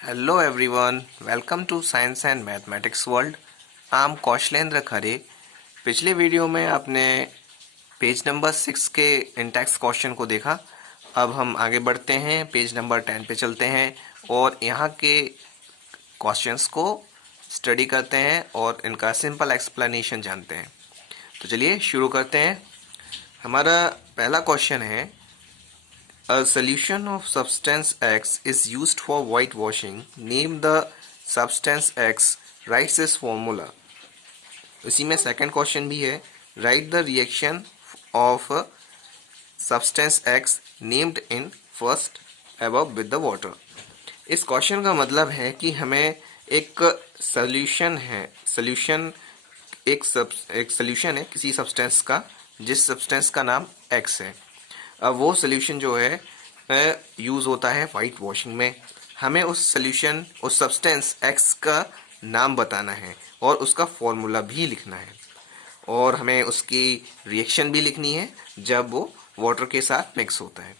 Hello everyone, welcome to Science and Mathematics World. I'm Kaushalendra खरे। पिछले video में आपने page number 6 के इंटेक्स क्वेश्चन को देखा। अब हम आगे बढ़ते हैं, पेज नंबर 10 पे चलते हैं और यहाँ के क्वेश्चंस को स्टडी करते हैं और इनका सिंपल एक्सप्लेनेशन जानते हैं। तो चलिए शुरू करते हैं। हमारा पहला क्वेश्चन है, a solution of substance X is used for whitewashing. Name the substance X. Write this formula. उसी में सेकंड क्वेश्चन भी है, write the reaction of substance X named in first above with the water. इस question का मतलब है कि हमें एक सॉल्यूशन एक सॉल्यूशन है किसी सब्सटेंस का, जिस सब्सटेंस का नाम X है। अब वो सोल्यूशन जो है यूज़ होता है वाइट वॉशिंग में। हमें उस सोल्यूशन, उस सब्सटेंस एक्स का नाम बताना है और उसका फॉर्मूला भी लिखना है और हमें उसकी रिएक्शन भी लिखनी है जब वो वाटर के साथ मिक्स होता है।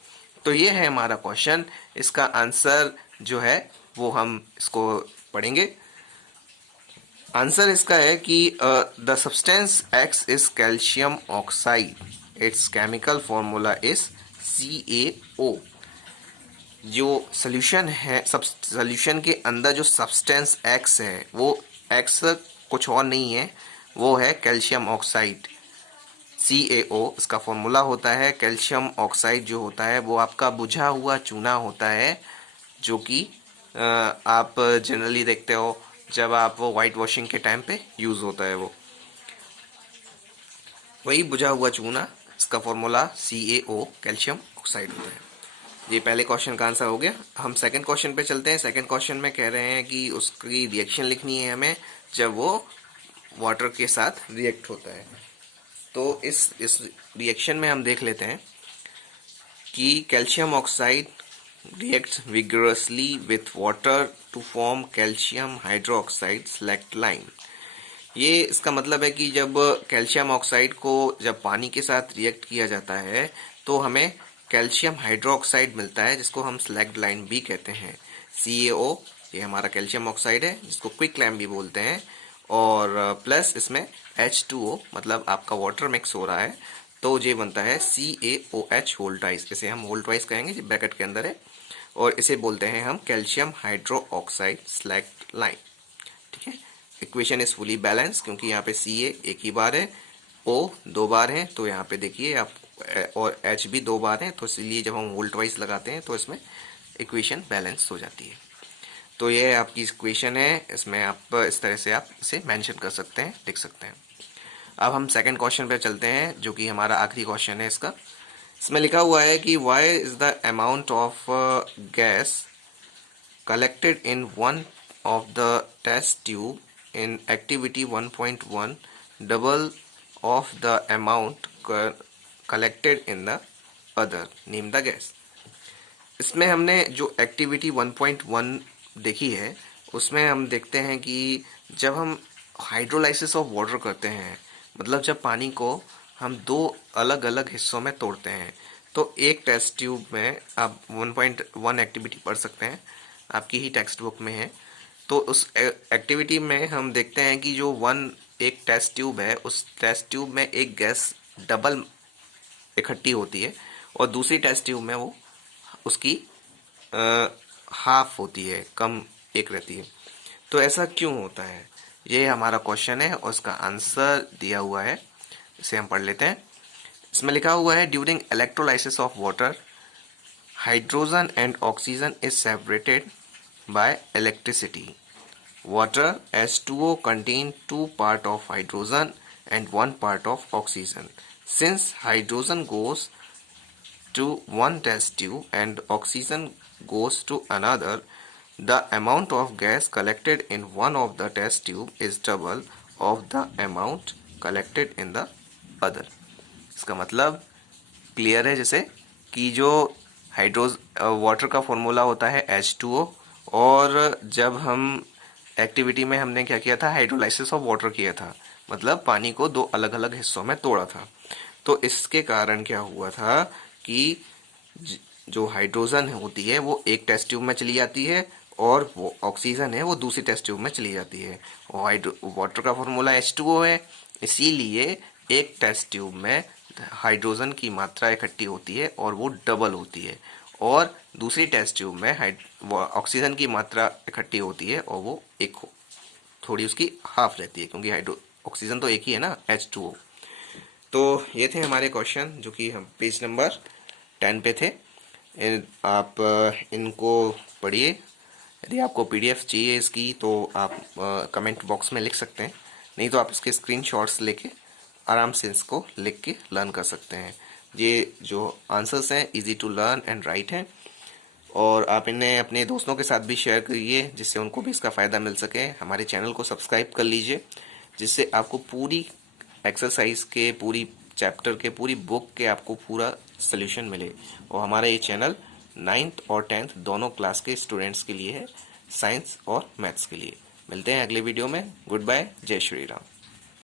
तो ये है हमारा क्वेश्चन। इसका आंसर जो है वो हम इसको पढ़ेंगे। आंसर इसका है कि the substance x is calcium oxide, it's chemical formula is CaO। जो सोल्यूशन है, सोल्यूशन के अंदर जो सब्सटेंस एक्स है वो एक्स कुछ और नहीं है, वो है कैल्शियम ऑक्साइड, CaO इसका फॉर्मूला होता है। कैल्शियम ऑक्साइड जो होता है वो आपका बुझा हुआ चूना होता है, जो कि आप जनरली देखते हो जब आप वो वाइट वॉशिंग के टाइम पे यूज़ होता है, वो वही बुझा हुआ चूना, इसका फॉर्मूला CaO कैल्शियम ऑक्साइड होता है। ये पहले क्वेश्चन का आंसर हो गया। हम सेकंड क्वेश्चन पे चलते हैं। सेकंड क्वेश्चन में कह रहे हैं कि उसकी रिएक्शन लिखनी है हमें जब वो वाटर के साथ रिएक्ट होता है। तो इस रिएक्शन में हम देख लेते हैं कि calcium oxide reacts vigorously with water to form calcium hydroxide select line। ये इसका मतलब है कि जब कैल्शियम ऑक्साइड को जब पानी के साथ रिएक्ट किया जाता है तो हमें कैल्शियम हाइड्रोक्साइड मिलता है, जिसको हम स्लैग्ड लाइन भी कहते हैं। CaO ये हमारा कैल्शियम ऑक्साइड है, जिसको क्विक लैम्प भी बोलते हैं, और प्लस इसमें H2O मतलब आपका वाटर मिक्स हो रहा है, तो ये बनता है CaOH होल ट्वाइस। इसे हम होल ट्वाइस कहेंगे, जो ब्रैकेट के अंदर है, और इसे बोलते हैं हम कैल्शियम हाइड्रोक्साइड स्लैग्ड लाइन। ठीक है, इक्वेशन इज फुली बैलेंस क्योंकि यहाँ पे Ca एक ही बार है, O 2 बार है, तो यहाँ पे देखिए आप, और H भी 2 बार है, तो इसलिए जब हम वोल्ट वाइज लगाते हैं तो इसमें इक्वेशन बैलेंस हो जाती है। तो ये आपकी इक्वेशन है, इसमें आप इस तरह से आप इसे मेंशन कर सकते हैं, लिख सकते हैं। अब हम सेकंड क्वेश्चन पे चलते हैं, जो कि हमारा आखिरी क्वेश्चन है इसका। इसमें लिखा हुआ है कि Y is the amount of gas collected in one of the test tube in activity 1.1 double of the amount collected in the other, name the gas। इसमें हमने जो एक्टिविटी 1.1 देखी है उसमें हम देखते हैं कि जब हम हाइड्रोलाइसिस ऑफ वाटर करते हैं, मतलब जब पानी को हम दो अलग अलग हिस्सों में तोड़ते हैं, तो एक टेस्ट ट्यूब में आप 1.1 एक्टिविटी पढ़ सकते हैं, आपकी ही टेक्स्ट बुक में है। तो उस एक्टिविटी में हम देखते हैं कि जो एक टेस्ट ट्यूब है, उस टेस्ट ट्यूब में एक गैस डबल इकट्ठी होती है और दूसरी टेस्ट ट्यूब में वो उसकी हाफ होती है, कम एक रहती है। तो ऐसा क्यों होता है, ये हमारा क्वेश्चन है और उसका आंसर दिया हुआ है, इसे हम पढ़ लेते हैं। इसमें लिखा हुआ है, during electrolysis of water hydrogen and oxygen is separated by electricity. Water H2O contain 2 part of hydrogen and 1 part of oxygen. Since hydrogen goes to one test tube and oxygen goes to another, the amount of gas collected in one of the test tube is double of the amount collected in the other। इसका मतलब clear है, जैसे कि जो water का formula होता है H2O, और जब हम एक्टिविटी में हमने क्या किया था, हाइड्रोलाइसिस ऑफ वाटर किया था, मतलब पानी को दो अलग अलग हिस्सों में तोड़ा था। तो इसके कारण क्या हुआ था कि जो हाइड्रोजन होती है वो एक टेस्ट ट्यूब में चली जाती है और वो ऑक्सीजन है वो दूसरी टेस्ट ट्यूब में चली जाती है। और वाटर का फॉर्मूला H2O है, इसीलिए एक टेस्ट ट्यूब में हाइड्रोजन की मात्रा इकट्ठी होती है और वो डबल होती है, और दूसरी टेस्ट ट्यूब में ऑक्सीजन की मात्रा इकट्ठी होती है और वो एक थोड़ी उसकी हाफ रहती है, क्योंकि ऑक्सीजन तो एक ही है ना, H2O। तो ये थे हमारे क्वेश्चन जो कि हम पेज नंबर 10 पे थे। आप इनको पढ़िए। यदि आपको PDF चाहिए इसकी तो आप कमेंट बॉक्स में लिख सकते हैं, नहीं तो आप इसके स्क्रीनशॉट्स लेके आराम से इसको लिख के लर्न कर सकते हैं। ये जो आंसर्स हैं easy to learn and write हैं, और आप इन्हें अपने दोस्तों के साथ भी शेयर करिए जिससे उनको भी इसका फ़ायदा मिल सके। हमारे चैनल को सब्सक्राइब कर लीजिए जिससे आपको पूरी एक्सरसाइज के, पूरी चैप्टर के, पूरी बुक के आपको पूरा सोल्यूशन मिले। और हमारा ये चैनल 9th और 10th दोनों क्लास के स्टूडेंट्स के लिए है, साइंस और मैथ्स के लिए। मिलते हैं अगले वीडियो में। गुड बाय, जय श्री राम।